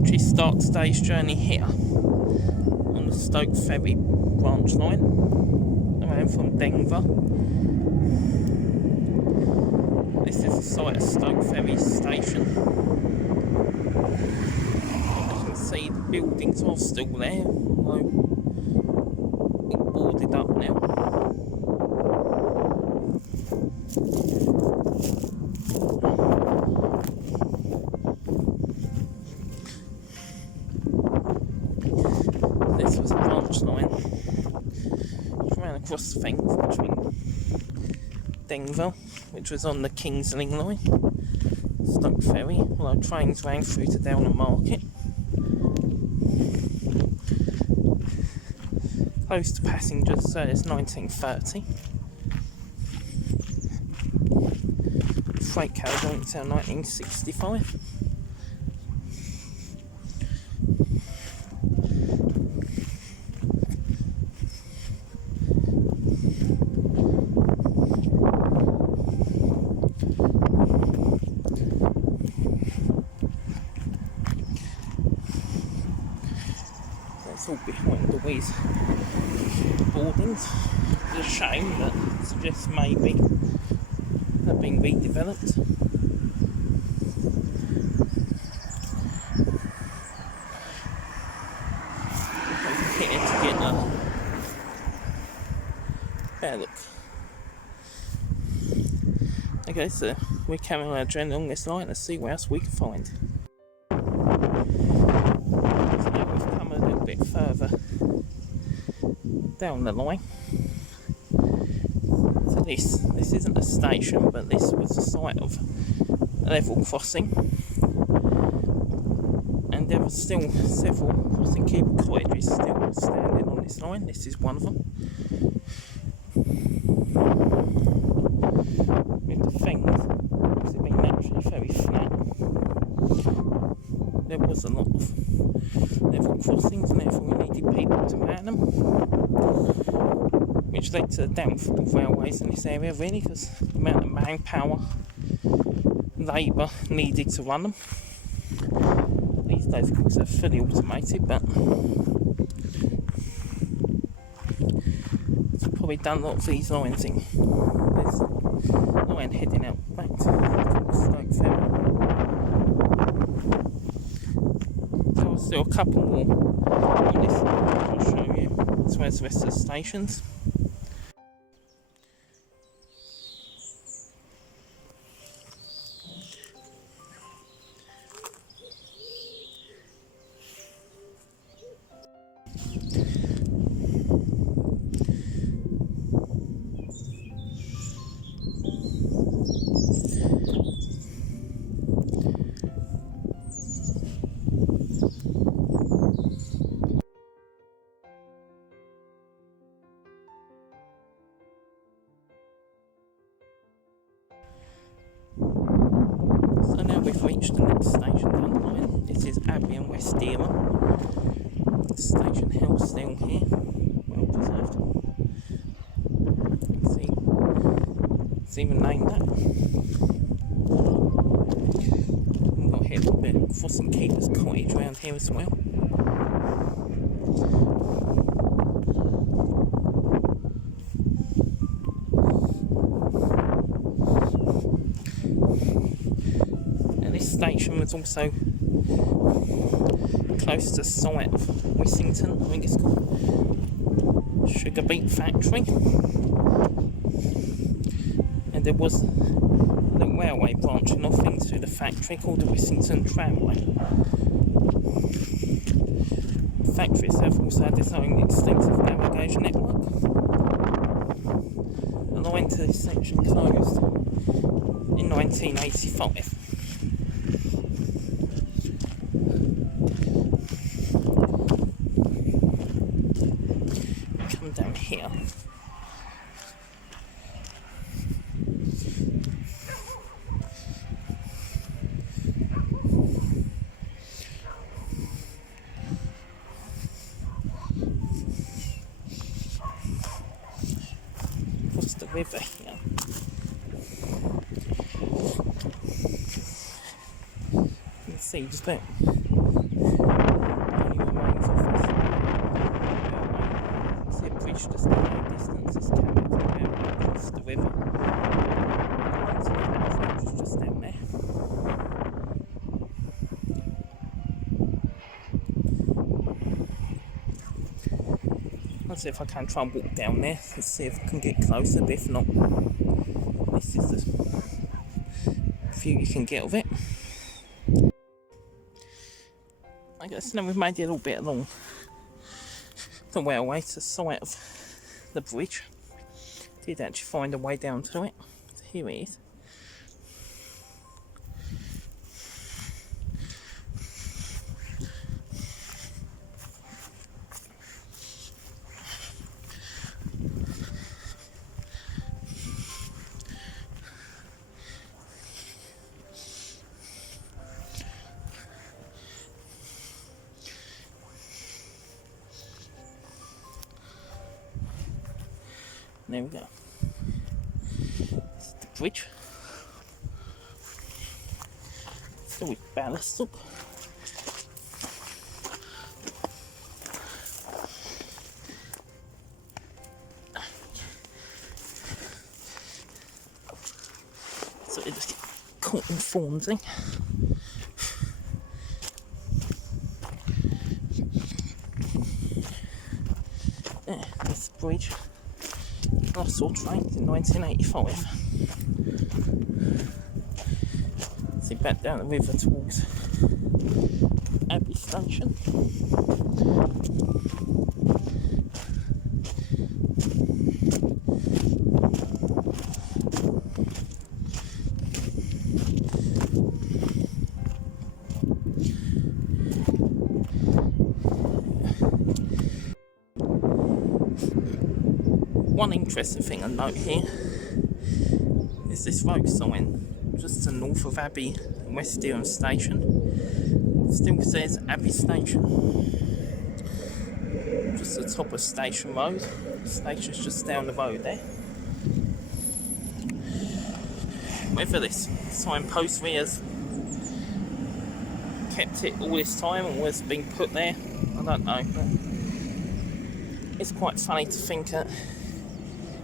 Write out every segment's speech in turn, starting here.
actually start today's journey here on the Stoke Ferry branch line around from Denver. This is the site of Stoke Ferry station. As you can see, the buildings are still there, although all boarded up now. This was a branch line which ran across the fence between Denver, which was on the Kings Lynn line, Stoke Ferry, while trains ran through to Downham Market. Closed to passengers since 1930. Freight carried on until 1965. That's all behind all these boardings. It's a shame, but it suggests maybe they've been redeveloped. Over here to get a better look. Okay, so we're carrying our journey along this line. Let's see what else we can find. So now we've come a little bit further down the line. So this isn't a station, but this was the site of a level crossing, and there are still several crossing keeper cottages still standing on this line. This is one of them. With the fence, because it being naturally very flat, there was a lot of level crossings, and therefore we needed people to man them, which led to the downfall of railways in this area, really, because the amount of manpower, labour needed to run them. These days, of course, they're fully automated, but it's probably done a lot of these lines in. There's a line heading out back to Stoke Ferry. So there's still a couple more on this line I'll show you, as well as the rest of the stations. So now we've reached the next station down the line. This is Abbey and West Ely. The station house still here, well preserved. You can see it's even named that. We've got here a little bit of Crossing Keeper's cottage around here as well. Station was also close to the site of Whissington, I think it's called Sugar Beet Factory, and there was the railway branching off into the factory called the Whissington Tramway. The factory itself also had its own extensive navigation network. The line to this section closed in 1985. Down here. Across the river here. You can see just about to the river. So the platform's just down there. I'll see if I can try and walk down there and see if I can get closer, but if not, this is the view you can get of it. I guess now we've made it a little bit along the railway to the side of the bridge. Did actually find a way down to it. So here it is. There we go. It's the bridge. Still with ballast, look. So it just get caught in thorns, eh? There, that's the bridge. I saw trains in 1985. See, back down the river towards Abbey Station. One interesting thing I note here is this road sign just to the north of Abbey and West Durham Station. Still says Abbey Station. Just the top of Station Road. The station's just down the road there. Whether this signpost has kept it all this time or has been put there, I don't know. But it's quite funny to think that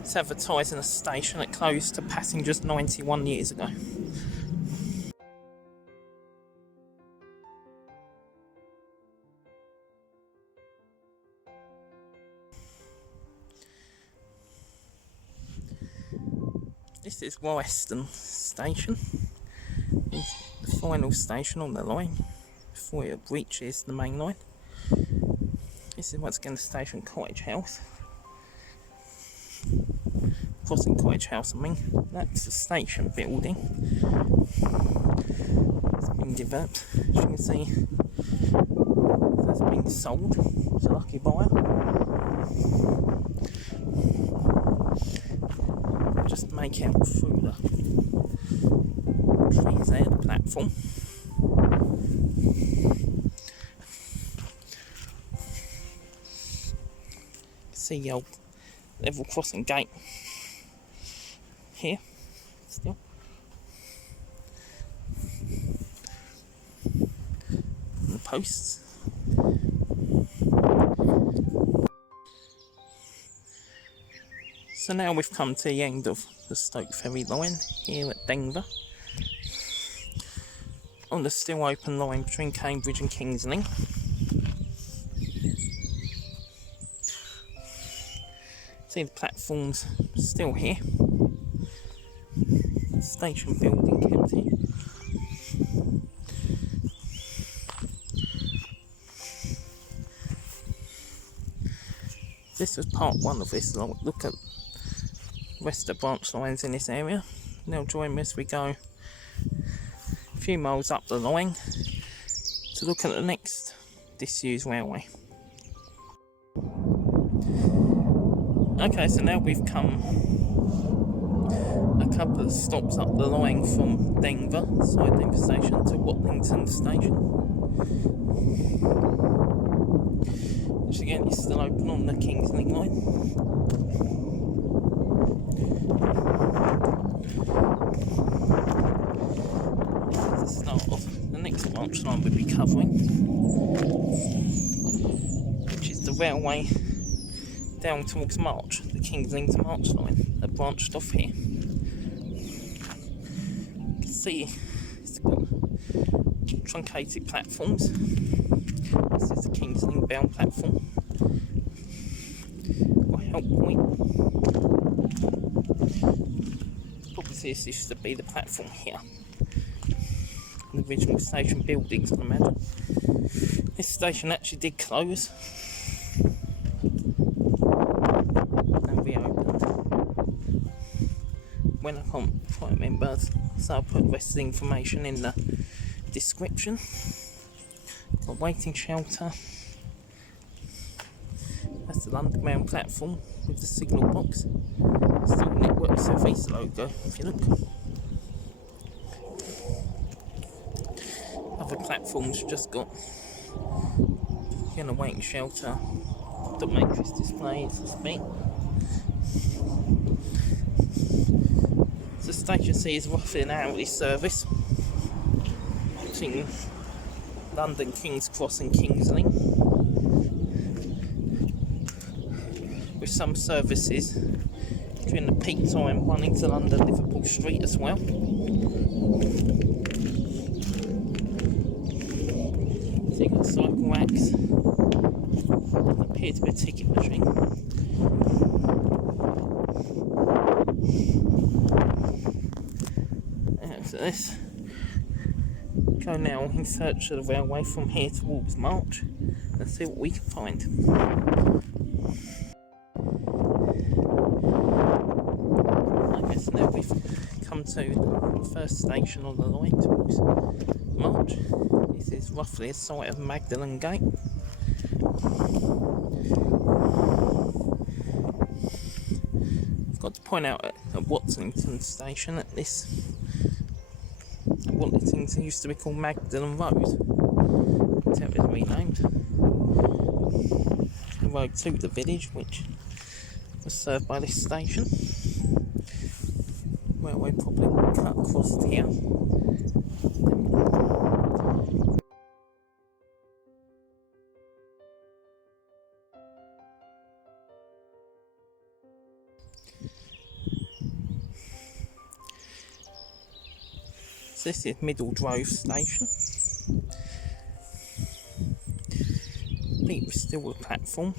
it's advertising a station that closed to passengers 91 years ago. This is Western Station. It's the final station on the line before it reaches the main line. This is once again the station Cottage House. Crossing Cottage House, I mean. That's the station building. It's been developed. As you can see, that's been sold. It's a lucky buyer. Just make out through the trees there, the platform. See the old level crossing gate here still. And the posts. So now we've come to the end of the Stoke Ferry line here at Denver. On the still open line between Cambridge and Kings Lynn. See the platforms still here. Station building kept here. This was part one of this. Look at the rest of the branch lines in this area. Now join me as we go a few miles up the line to look at the next disused railway. Okay, so now we've come a couple of stops up the line from Denver, side Denver Station, to Wattlington Station. Which again is still open on the Kings Lynn line. To start off, the next branch line we'll be covering, which is the railway down towards March, the Kings Lynn to March line, that branched off here. You can see it's got truncated platforms. This is the Kings Lynn bound platform, or help point. Probably this used to be the platform here. The original station buildings, I imagine. This station actually did close and reopened when I can't quite remember, so I'll put the rest of the information in the description. Got waiting shelter. That's the underground platform with the signal box. Still Network Service logo if you look. Other platforms just got a waiting shelter, the matrix display, so to speak. So Station C is roughly an hourly service between London, King's Cross and Kings Lynn, with some services during the peak time running to London Liverpool Street as well. So you've got cycle racks, appear to be a ticket machine. So let's go now in search of the railway from here towards March and see what we can find. I guess now we've come to the first station on the line towards March. This is roughly a site of Magdalen Gate. I've got to point out at Wattlington station that this Wattlington used to be called Magdalen Road until it was renamed. The road to the village, which was served by this station. Railway probably cut across here. This is Middle Drove station. I think we're still a platform,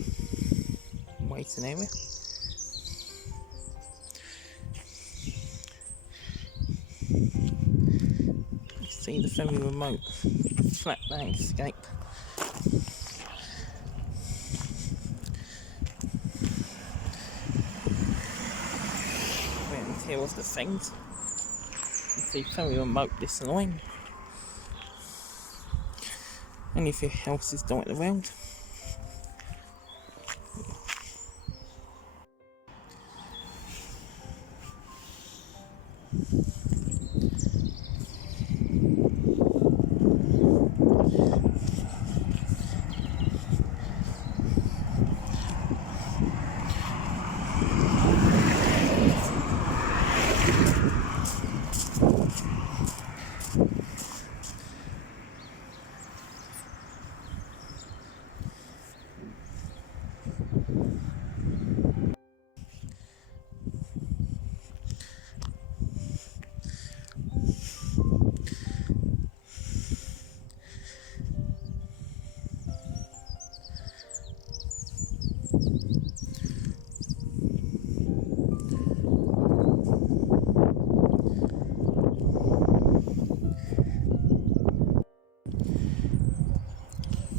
waiting area. You see the very remote flat landscape. Around here was the things. You see very remote this line. Only a few houses dotted around.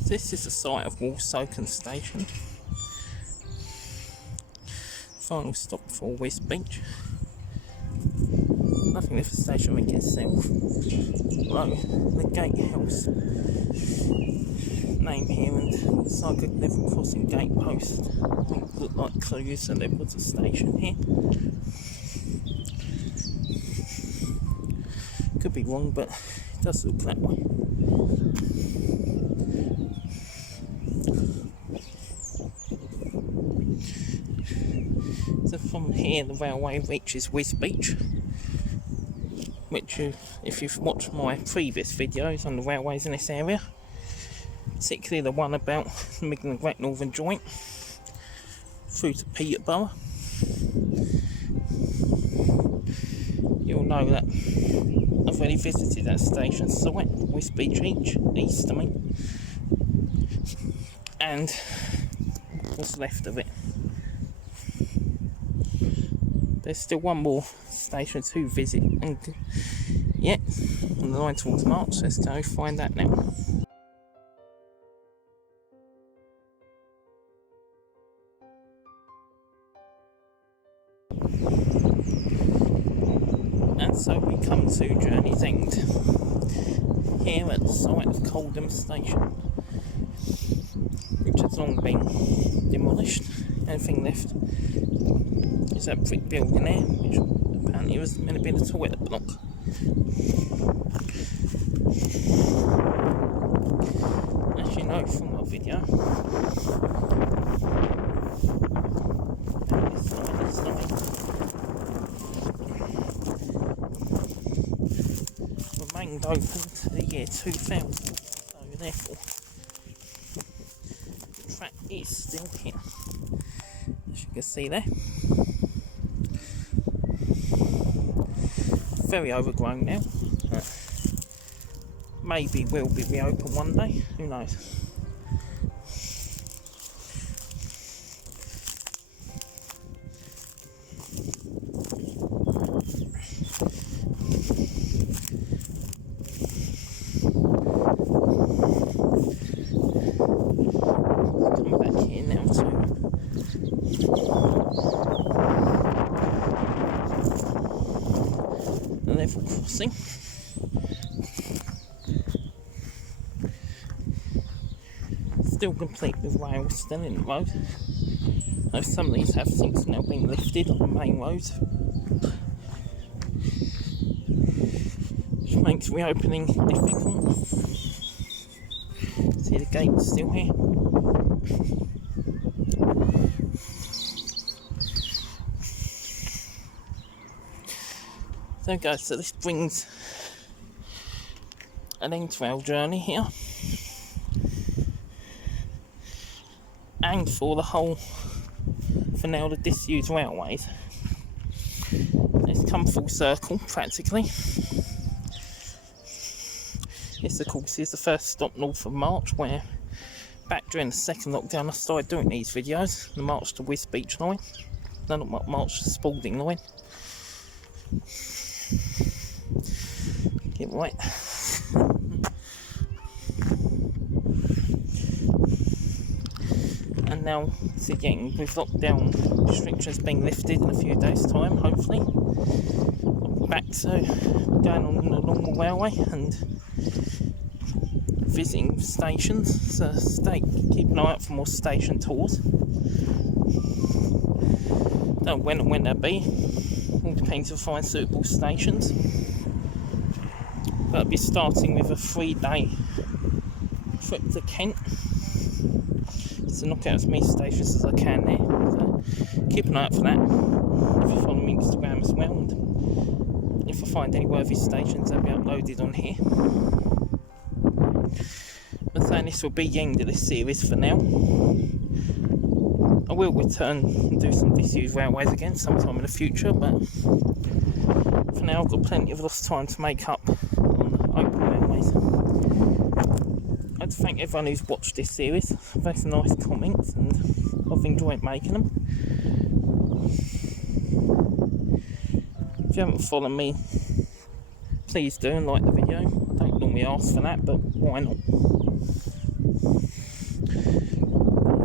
This is the site of Walsokern Station. Final stop before West Beach. Nothing with the station ring itself. Although the gatehouse name here and looks like a level crossing gate post. I think it looked like clues that there was a station here. Could be wrong, but it does look that way. So from here the railway reaches West Beach, which if you've watched my previous videos on the railways in this area, particularly the one about the Midland Great Northern Joint through to Peterborough, you'll know that I've already visited that station site, West Beach East, and what's left of it. There's still one more station to visit, and yeah, on the line towards March. Let's go find that now. And so we come to Journey's End, here at the site of Coldham Station, which has long been demolished. Anything left is that brick building there, which apparently was meant to be the toilet block. As you know from my video, this line remained open to the year 2000, so therefore the track is still here, as you can see there. Very overgrown now, maybe will be reopened one day, who knows. Come back here now to the level crossing. Still complete with rails still in the road, though some of these have since now been lifted on the main road, which makes reopening difficult. See, the gate's still here. There we go, so this brings an end to our journey here, and for the whole, for now, the disused railways. It's come full circle practically. This, of course, is the first stop north of March, where back during the second lockdown I started doing these videos, the March to West Beach line, no, not March to Spalding line. Get right. And now, it's again, with lockdown restrictions being lifted in a few days' time, hopefully, I'll be back to going on the normal railway and visiting stations. So keep an eye out for more station tours. Don't know when they'll be. All depends if I find suitable stations. But I'll be starting with a 3-day trip to Kent, to knock out as many stations as I can there. So keep an eye out for that. If you follow me on Instagram as well, and if I find any worthy stations, they'll be uploaded on here. But saying this will be the end of this series for now. I will return and do some disused railways again sometime in the future, but for now I've got plenty of lost time to make up on the open railways. I'd like to thank everyone who's watched this series. I've had some nice comments and I've enjoyed making them. If you haven't followed me, please do and like the video. I don't normally ask for that, but why not?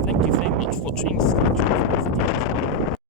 Thank you very much for watching. Stay tuned for more videos.